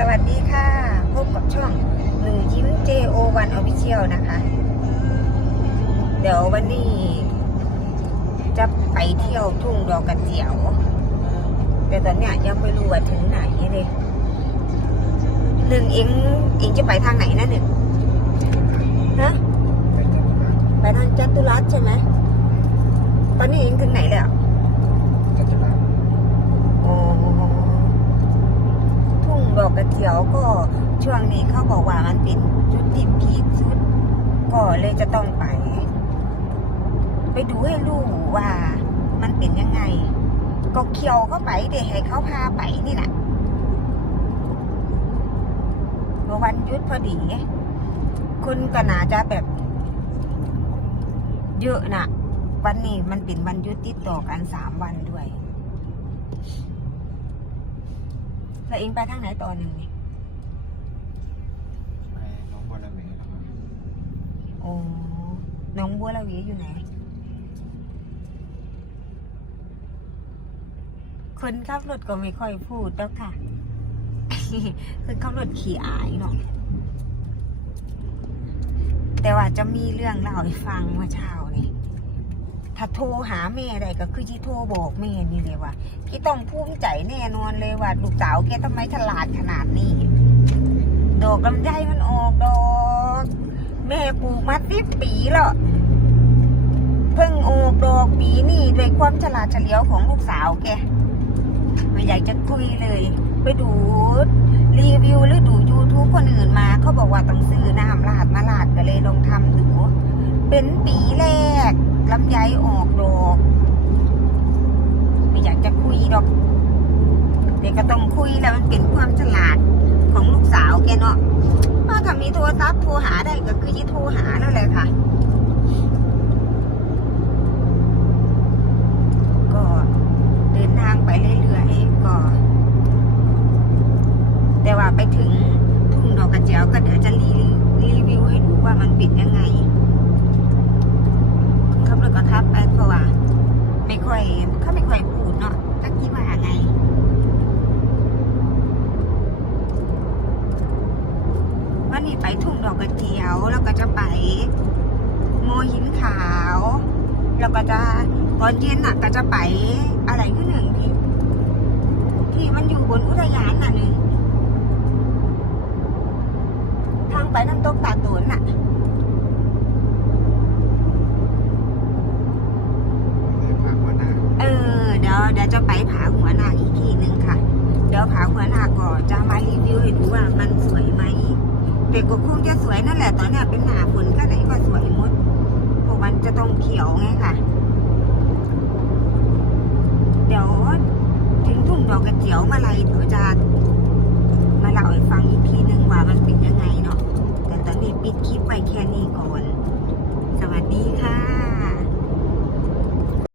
สวัสดีค่ะ พบกับช่องหนึ่งยิ้ม JO1 Official นะคะ เดี๋ยววันนี้จะไปเที่ยวทุ่งดอกกระเจียว แต่ตอนเนี้ยยังไม่รู้ว่าถึงไหนเลยหนึ่งเองเองจะไปทางไหนนะหนึ่งฮะไปทางจัตุรัสใช่ไหมตอนนี้เองถึงไหนแล้ว โอ้ทุ่ง ดอกกระเจียวก็ช่วงนี้เขาบอกว่ามันเป็นจุดที่พีคสุด ก็เลยจะต้องไป ไปดูให้รู้ว่ามันเป็นยังไง ก็เคียวเข้าไปเดี๋ยวให้เขาพาไปนี่แหละวันยุดพอดีคุณก็น่าจะแบบ เยอะนะวันนี้มันเป็นวันยุดติดต่อกันสามวันด้วยแล้วเองไปทางไหนตอนหนึ่งนี่ ไปน้องบัวระเวแล้วก็ โอ้น้องบัวละเวีอยู่ไหนคนขับรถก็ไม่ค่อยพูดแล้วค่ะคนขับรถขี่อายเนาะแต่ว่าจะมีเรื่องเล่าให้ฟังเมื่อเช้านี่ถ้าโทรหาแม่ได้ก็คือที่โทรบอกแม่นี่เลยว่าพี่ต้องภูมิใจแน่นอนเลยว่าลูกสาวแกทำไมฉลาดขนาดนี้ ดอกลำไยมันออกดอก แม่ปลูกมาสิบปีแล้วเพิ่งออกดอกปีนี่ด้วยความฉลาดเฉลียวของลูกสาวแกไม่อยากจะคุยเลย ไปดูรีวิวหรือดู YouTube คนอื่นมาเขาบอกว่าต้องซื้อน้ำลาดมาลาดก็เลยลองทำดู เป็นปีแรกลำไยออกดอกไม่อยากจะคุยดอกเด็กก็ต้องคุยแล้วมันเป็นความฉลาดของลูกสาวแกเนาะ ถ้ามีโทรศัพท์โทรหาได้ก็คือจะโทรหานั่นแหละค่ะ ก็เดินทางไปเรื่อยๆก็ แต่ว่าไปถึงทุ่งดอกกระเจียวก็เดี๋ยวจะรีรีวิวให้ดูว่ามันปิดยังไงคุณขับรถก็ทับไปเพราะว่า ไม่ค่อยเขาไม่ค่อยพูดเนาะตะกี้ว่าไง วันนี้ไปทุ่ง ดอกกระเจียวแล้วก็จะไปโมหินขาวแล้วก็จะตอนเย็นน่ะ ก็จะไปอะไรที่หนึ่งที่ที่มันอยู่บนอุทยานน่ะหนึ่งทางไปน้ำตกตาตุนน่ะเลยพาหัวหน้าเออเดี๋ยวเดี๋ยวจะไปผาหัวหน้าอีกทีหนึ่งค่ะ เดี๋ยวผาหัวหน้าก็จะมารีวิวให้ดูว่ามันสวยไหม เป็ดก็คงจะสวยนั่นแหละตอนเนี้ยเป็นหนาฝนก็ไหนก็สวยหมดเพราะมันจะต้องเขียวไงค่ะ เดี๋ยวถึงทุ่งดอกกระเจียวเมาไรเดี๋ยวจะมาเล่าให้ฟังอีกทีหนึ่งว่ามันเป็นยังไงเนาะ